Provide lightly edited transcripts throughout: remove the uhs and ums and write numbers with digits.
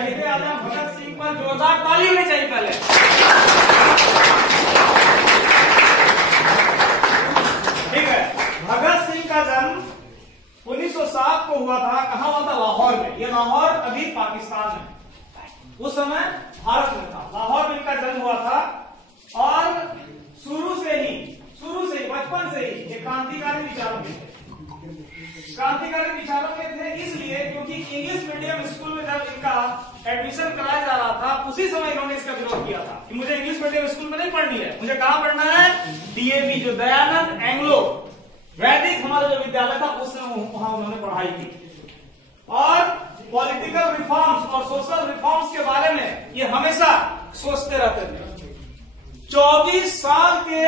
शहीद आजम भगत सिंह पर जोरदार ताली होनी चाहिए पहले। ठीक है, भगत सिंह का जन्म 1907 को हुआ था। कहां हुआ था? लाहौर में। ये लाहौर अभी पाकिस्तान में, उस समय भारत में था। लाहौर में इनका जन्म हुआ था और शुरू से ही बचपन से ही ये क्रांतिकारी विचारों के थे। क्रांतिकारी विचारों के थे इसलिए क्योंकि इंग्लिश मीडियम स्कूल में जब इनका एडमिशन कराया जा रहा था उसी समय इन्होंने इसका विरोध किया था कि मुझे इंग्लिश मीडियम स्कूल में नहीं पढ़नी है, मुझे कहां पढ़ना है? डीएवी, जो दयानंद एंग्लो वैदिक हमारा जो विद्यालय था उसमें वहां उन्होंने पढ़ाई की। और पॉलिटिकल रिफॉर्म्स और सोशल रिफॉर्म्स के बारे में ये हमेशा सोचते रहते थे। 24 साल के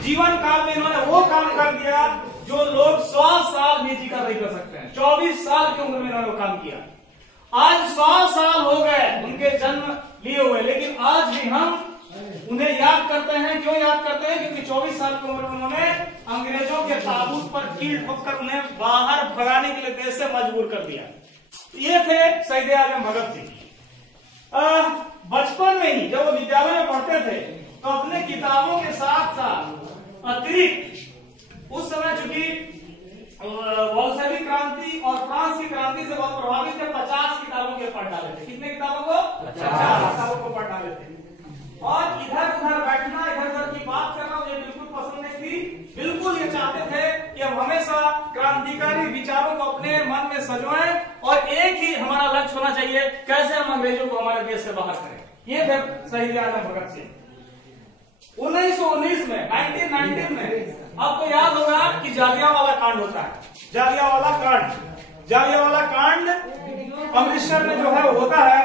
जीवन काल में इन्होंने वो काम कर दिया जो लोग 100 साल भी जीकर नहीं कर सकते हैं। 24 साल की उम्र में इन्होंने वो काम किया। आज 100 साल हो गए उनके जन्म लिए हुए, लेकिन आज भी हम उन्हें याद करते हैं। क्यों याद करते हैं? क्योंकि 24 साल की उम्र में उन्होंने अंग्रेजों के ताबूत पर कील ठोककर उन्हें बाहर भगाने के लिए देश से मजबूर कर दिया। ये थे शहीद आजम भगत सिंह। बचपन में ही जब वो विद्यालय में पढ़ते थे तो अपने किताबों के साथ साथ अतिरिक्त उस समय चूंकि बोल्शेविक क्रांति और फ्रांस की क्रांति से बहुत प्रभावित थे, 50 किताबों के पढ़ डाले थे। कितने किताबों को? 50 किताबों को पढ़ डाले थे। और इधर उधर बैठना, इधर उधर की बात करना मुझे बिल्कुल पसंद नहीं थी। बिल्कुल ये चाहते थे कि हम हमेशा क्रांतिकारी विचारों को अपने मन में सजवाएं और एक ही हमारा लक्ष्य होना चाहिए, कैसे हम अंग्रेजों को हमारे देश से बाहर करें। ये थे शहीद आजम भगत सिंह। 1919 में 1919 में आपको याद होगा कि जालियांवाला कांड होता है। जालियांवाला कांड अमृतसर में जो है वो होता है।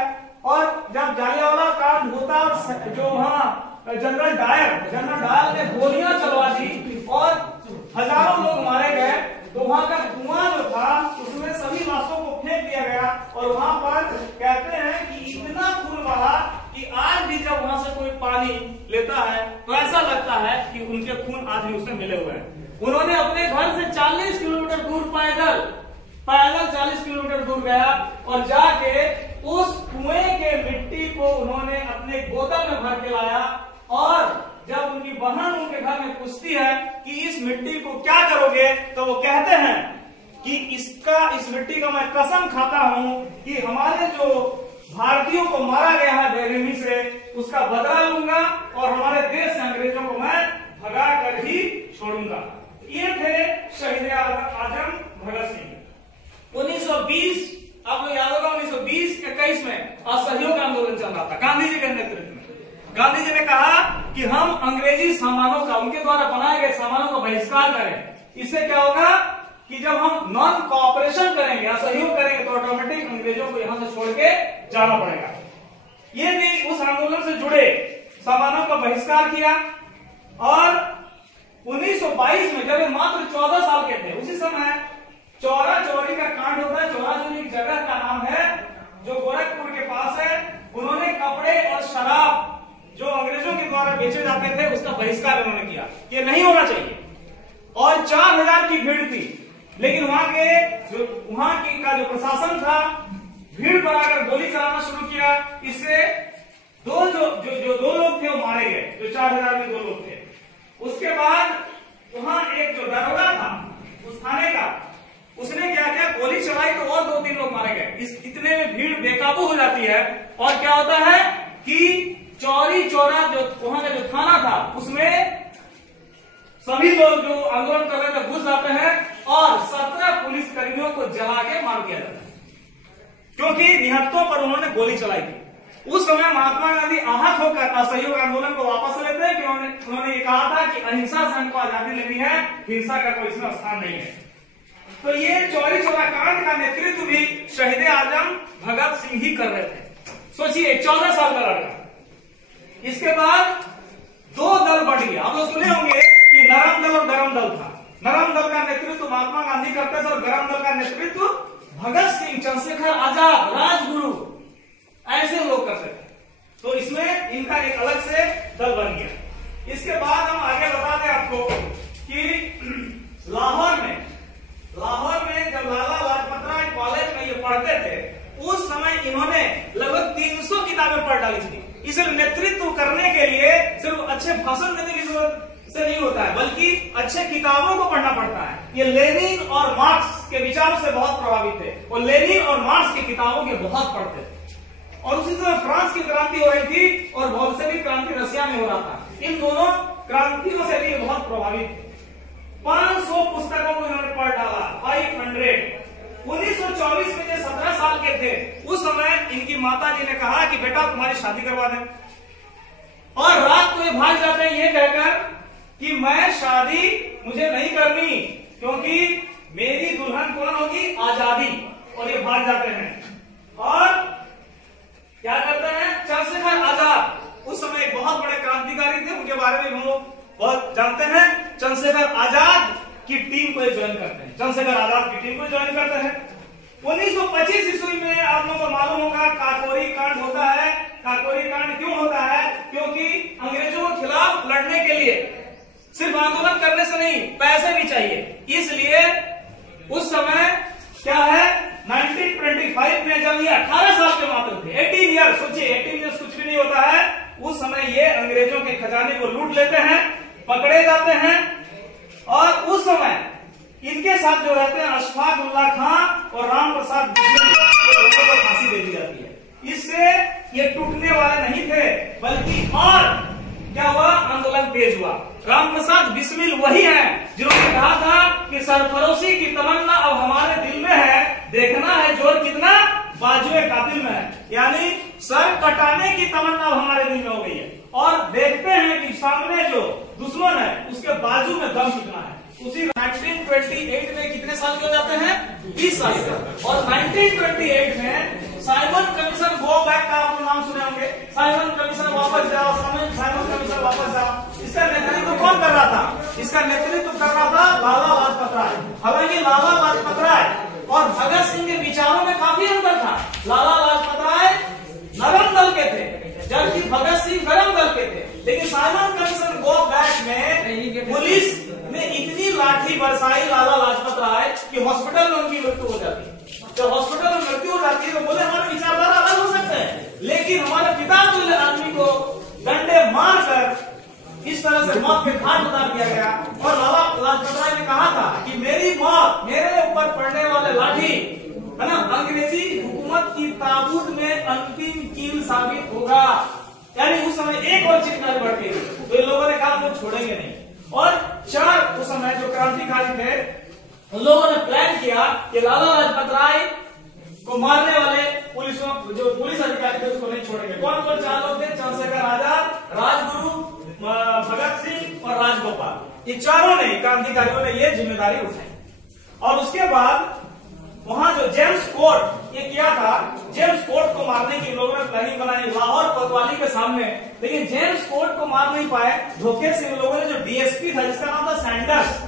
और जब जालियांवाला कांड होता है, जो वहां जनरल डायर ने गोलियां चलवा दी और हजारों लोग मारे गए, तो वहां का कुआं जो था उसमें सभी लाशों को फेंक दिया गया। और वहां पर कहते हैं कि इतना खून बहा कि आज भी जब वहां से कोई पानी लेता है तो ऐसा लगता है कि उनके खून आज भी उसमें मिले हुए हैं। उन्होंने अपने घर से 40 किलोमीटर दूर पैदल 40 किलोमीटर दूर गया और जाके उस कुएं के मिट्टी को उन्होंने अपने गोदम में भर के लाया। और जब उनकी बहन उनके घर में पूछती है कि इस मिट्टी को क्या करोगे, तो वो कहते हैं कि इस मिट्टी का मैं कसम खाता हूं कि हमारे जो भारतीयों को मारा गया है बेरहमी से, उसका बदला लूंगा और हमारे देश से अंग्रेजों को मैं भगा कर ही छोड़ूंगा। ये थे शहीद आजम भगत सिंह। 1920 आपको याद होगा 1920-21 में असहयोग आंदोलन चल रहा था गांधी जी के नेतृत्व में। गांधी जी ने कहा कि हम अंग्रेजी सामानों का, उनके द्वारा बनाए गए सामानों का बहिष्कार करें। इससे क्या होगा कि जब हम नॉन कोऑपरेशन करेंगे, असहयोग करेंगे, तो ऑटोमेटिक अंग्रेजों को यहां से छोड़ के जाना पड़ेगा। ये भी उस आंदोलन से जुड़े सामानों का बहिष्कार किया। और 1922 में जब मात्र 14 साल के थे, उसी समय चौरा चोरी का कांड होता है। चौरा चोरी एक जगह का नाम है जो गोरखपुर के पास है। उन्होंने कपड़े और शराब जो अंग्रेजों के द्वारा बेचे जाते थे उसका बहिष्कार उन्होंने किया, ये नहीं होना चाहिए। और 4000 की भीड़ थी, लेकिन वहां की का जो प्रशासन था भीड़ पर आकर गोली चलाना शुरू किया। इससे दो लोग थे वो मारे गए, जो 4000 में 2 लोग थे। उसके बाद वहां एक जो दरोगा था उस थाने का, उसने क्या किया, गोली चलाई तो और 2-3 लोग मारे गए। इतने में भीड़ बेकाबू हो जाती है और क्या होता है कि चौरी चौरा जो वहां का जो थाना था उसमें सभी लोग जो आंदोलन कर रहे थे घुस जाते हैं और 17 पुलिस कर्मियों को जला के मार दिया जाता है, क्योंकि निहत्तों पर उन्होंने गोली चलाई थी। उस समय महात्मा गांधी आहत होकर असहयोग आंदोलन को वापस लेते हैं कि उन्होंने ये कहा था कि अहिंसा से हमको आजादी लेनी है, हिंसा का कोई इसमें स्थान नहीं है। तो ये चौरी चौरा कांड का नेतृत्व भी शहीद आजम भगत सिंह ही कर रहे थे। सोचिए 14 साल का लड़का। इसके बाद 2 दल बढ़ गया। आप लोग सुने होंगे कि नरम दल और गरम दल था। नरम दल का नेतृत्व महात्मा गांधी करते थे और गरम दल का नेतृत्व भगत सिंह, चंद्रशेखर आजाद, राजगुरु, ऐसे लोग करते थे। तो इसमें इनका एक अलग से दल बन गया। इसके बाद हम आगे बता दें आपको कि लाहौर में जब लाला लाजपत राय कॉलेज में ये पढ़ते थे, उस समय इन्होंने किताबें पढ़ डाली थी। इसलिए नेतृत्व करने के लिए सिर्फ अच्छे भाषण देने की जरूरत से नहीं होता है, बल्कि अच्छे किताबों को पढ़ना पड़ता है। ये लेनिन और मार्क्स के विचारों से बहुत प्रभावित थे, वो लेनिन और मार्क्स की किताबों के बहुत पढ़ते थे। और उसी समय फ्रांस की क्रांति हो रही थी और बोल्शेविक क्रांति रशिया में हो रहा था। इन दोनों क्रांतियों से भी बहुत प्रभावित थे। 500 पुस्तकों को इन्होंने पढ़ डाला, 500। 1924 में जब 17 साल के थे, उस समय इनकी माता जी ने कहा कि बेटा तुम्हारी शादी करवा दें। और रात को ये भाग जाते हैं ये कहकर कि मैं शादी मुझे नहीं करनी, क्योंकि मेरी दुल्हन कौन होगी? आजादी। और ये भाग जाते हैं और क्या करते हैं? चंद्रशेखर आजाद उस समय एक बहुत बड़े क्रांतिकारी थे, उनके बारे में हम लोग बहुत जानते हैं। चंद्रशेखर आजाद की टीम को ज्वाइन करते हैं, चंद्रशेखर आजाद की टीम को ज्वाइन करते हैं। 1925 ईस्वी में आप लोगों को मालूम होगा काकोरी कांड होता है। काकोरी कांड क्यों होता है? क्योंकि अंग्रेजों के खिलाफ लड़ने के लिए सिर्फ आंदोलन करने से नहीं, पैसे भी चाहिए। इसलिए उस समय क्या है, 1925 में जब ये 18 साल के मात्र थे, 18 ईयर, सोचिए 18 ईयर कुछ भी नहीं होता है। उस समय ये अंग्रेजों के खजाने को लूट लेते हैं, पकड़े जाते हैं। और उस समय इनके साथ जो रहते हैं अशफाक उल्लाह खां और राम प्रसाद बिस्मिल, ये दोनों को फांसी दे दी जाती है। इससे ये टूटने वाले नहीं थे, बल्कि और क्या हुआ, आंदोलन तेज हुआ। राम प्रसाद बिस्मिल वही हैं जिन्होंने कहा था कि सरफरोशी की तमन्ना अब हमारे दिल में है, देखना है जोर कितना बाजुए कातिल में है। यानी सर कटाने की तमन्ना अब हमारे दिल में हो गई है, और देखते हैं कि सामने जो दुश्मन है उसके बाजू में दम कितना है। उसी 1928 में कितने साल के हो जाते हैं? 20 साल के। और 1928 में साइमन कमीशन गो बैक का आपको नाम सुने होंगे। साइमन कमीशन वापस जाओ, साइमन कमीशन वापस जाओ। इसका नेतृत्व कौन कर रहा था? इसका नेतृत्व कर रहा था लाला लाजपत राय। हालांकि लाला लाजपत राय और भगत सिंह के विचारों में काफी अंतर था। लाला लाजपत राय नरम दल के थे, जबकि भगत सिंह गरम दल के थे। लेकिन साइमन कमीशन गो बैक में पुलिस ने इतनी लाठी बरसाई लाला लाजपत राय कि हॉस्पिटल में उनकी मृत्यु हो जाती है। जब हॉस्पिटल में मृत्यु हो जाती है तो बोले हमारे विचारधारा अलग हो सकते हैं, लेकिन हमारे पिता तुल्य आदमी को डंडे मारकर इस तरह से मौत के घाट उतार दिया गया। और लाला लाजपत राय ने कहा था कि मेरी मौत, मेरे ऊपर पड़ने वाले लाठी है ना, अंग्रेजी हुकूमत की ताबूत में अंतिम कील साबित होगा। यानी उस समय एक और चिंगारी बढ़ गई, तो इन लोगों ने कहा हम छोड़ेंगे नहीं। और 4 उस समय जो क्रांतिकारी थे उन लोगों ने प्लान किया कि लाला लाजपत राय को मारने वाले जो पुलिस अधिकारी थे उसको नहीं छोड़ेंगे। कौन कौन 4 लोग थे? चंद्रशेखर आजाद, राजगुरु, भगत सिंह और राजगोपाल। ये चारों ने, क्रांतिकारियों ने ये जिम्मेदारी उठाई। और उसके बाद वहां जो जेम्स कोर्ट ये किया था, जेम्स कोर्ट को मारने की लोगों ने प्लानिंग बनाई लाहौर कोतवाली के सामने। लेकिन जेम्स कोर्ट को मार नहीं पाए, धोखे से लोगों ने जो डीएसपी था जिसका नाम था Sanders,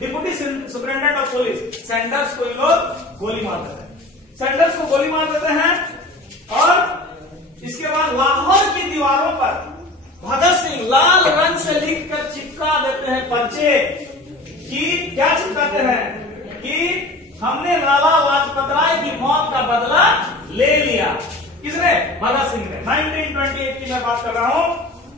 deputy superintendent of police, Sanders को ये लोग गोली मार देते हैं। सैंडर्स को गोली मार देते हैं और इसके बाद लाहौर की दीवारों पर भगत सिंह लाल रंग से लिखकर चिपका देते हैं पर्चे कि क्या चिपकाते हैं कि हमने लाला लाजपत राय की मौत का बदला ले लिया। किसने? भगत सिंह ने। 1928 की मैं बात कर रहा हूं।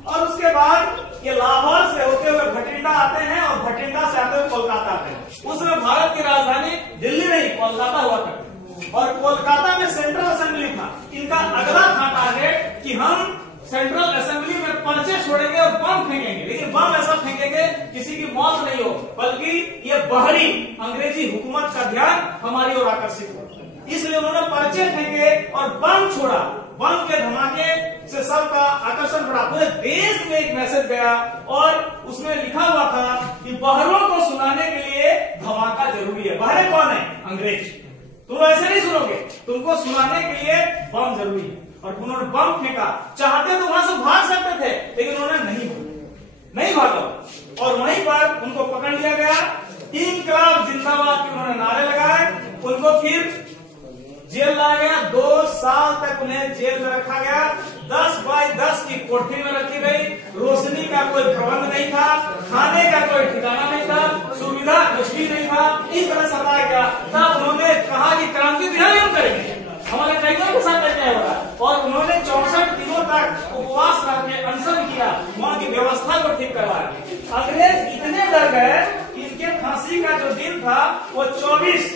और उसके बाद ये लाहौर से होते हुए भटिंडा आते हैं और भटिंडा से आते हुए कोलकाता आते हैं। उस समय भारत की राजधानी दिल्ली नहीं कोलकाता हुआ करती, और कोलकाता में सेंट्रल असेंबली था। इनका अगला था टारगेट कि हम सेंट्रल असेंबली में पर्चे छोड़ेंगे और बम फेंकेंगे, लेकिन बम ऐसा फेंकेंगे किसी की मौत नहीं हो, बल्कि ये बाहरी अंग्रेजी हुकूमत का ध्यान हमारी ओर आकर्षित हो। इसलिए उन्होंने पर्चे फेंके और बम छोड़ा। बम के धमाके से सबका आकर्षण बढ़ा, पूरे देश में एक मैसेज गया और उसमें लिखा हुआ था कि बहरों को सुनाने के लिए धमाका जरूरी है। बहरे कौन है? अंग्रेज। तुम ऐसे नहीं सुनोगे, तुमको सुनाने के लिए बम जरूरी है। और उन्होंने बम फेंका। चाहते तो वहां से भाग सकते थे, लेकिन उन्होंने नहीं भागा और वहीं पर उनको पकड़ लिया गया। इंकलाब जिंदाबाद के उन्होंने नारे लगाए। उनको फिर जेल लाया गया। 2 साल तक उन्हें जेल में रखा गया। 10x10 की कोठरी में रखी गई। रोशनी का कोई प्रबंध नहीं था, खाने का कोई ठिकाना नहीं था, सुविधा कुछ भी नहीं था। इस तरह सताया गया। तब उन्होंने कहा कि क्रांति हम करेंगे, हमारे कैदियों के साथ क्या होगा। और उन्होंने 64 दिनों तक उपवास रह के अनशन किया, वहां की व्यवस्था को ठीक करवाया। अंग्रेज इतने डर गए कि इनके फांसी का जो दिन था वो 24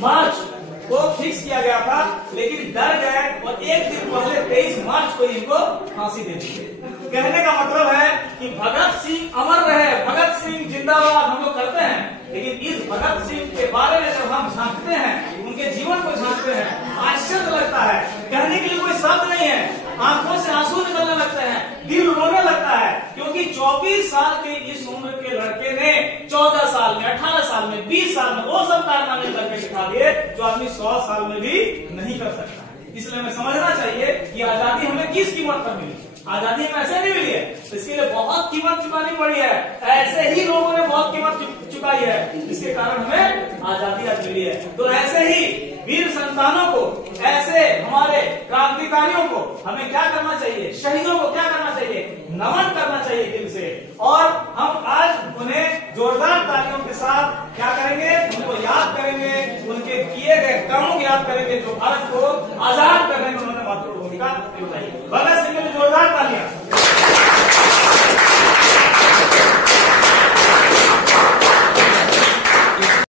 मार्च को फिक्स किया गया था, लेकिन डर गए और एक दिन पहले 23 मार्च को इनको फांसी दे दी। कहने का मतलब है कि भगत सिंह अमर रहे, भगत सिंह जिंदाबाद हम लोग करते हैं, लेकिन इस भगत सिंह के बारे में जब हम झांकते हैं, उनके जीवन को झांकते हैं, आश्चर्य लगता है, कहने के लिए कोई शब्द नहीं है, आंखों से आंसू निकलने लगते हैं, दिल रोने लगता है, क्योंकि 24 साल के इस उम्र के लड़के ने 14 साल में, 18 साल में, 20 साल में वो सब कारनामे करके दिखा दिए जो आदमी 100 साल में भी नहीं कर सकता। इसलिए हमें समझना चाहिए कि आजादी हमें किस कीमत पर मिली। आजादी हमें ऐसे नहीं मिली है, इसके लिए बहुत कीमत चुकानी पड़ी है, ऐसे ही लोगों ने बहुत कीमत चुकाई है, इसके कारण हमें आजादी आज मिली है। तो ऐसे ही वीर संतानों को, ऐसे हमारे क्रांतिकारियों को हमें क्या करना चाहिए, शहीदों को क्या करना चाहिए, नमन करना चाहिए दिल से। और हम आज उन्हें जोरदार तालियों के साथ क्या करेंगे, उनको याद करेंगे, उनके किए गए कामों को याद करेंगे जो भारत को आजाद करने में उन्होंने महत्वपूर्ण भूमिका निभाई। भगत